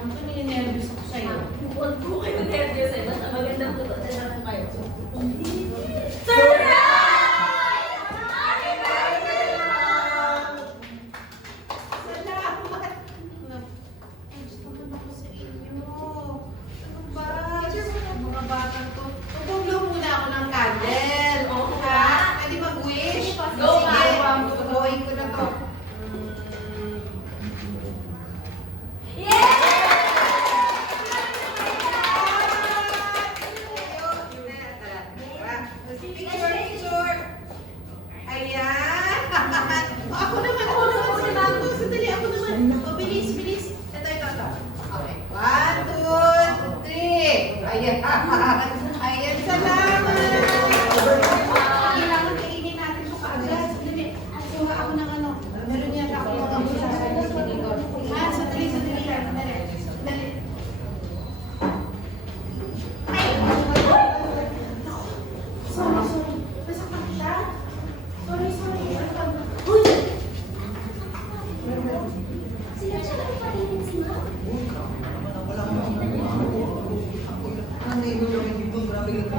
Ito, nininervous ako sa'yo. Huwag po kayo nervous eh. Basta magandang puto na lang kayo. Mga batang to. Tugtog muna ako ng candle. Ha? Pwede mag-wish? Go, Sige, ma'am. tutuloyin ko na to. Picture, picture. Ayan. Ako naman. Sandali, ako naman. Oh, bilis, bilis. Ito. Okay. 1, 2, 3. Ayan. Ayan, salamat. Kailangan kainin natin ito kaagad. Sandali. Kuha ako ng ano. Meron yan ako mga mula. Sandali. Sandali. Sorry. Nasaktan siya? Sorry. Uy! Sila siya lang palitin si Ma'am. Ano yung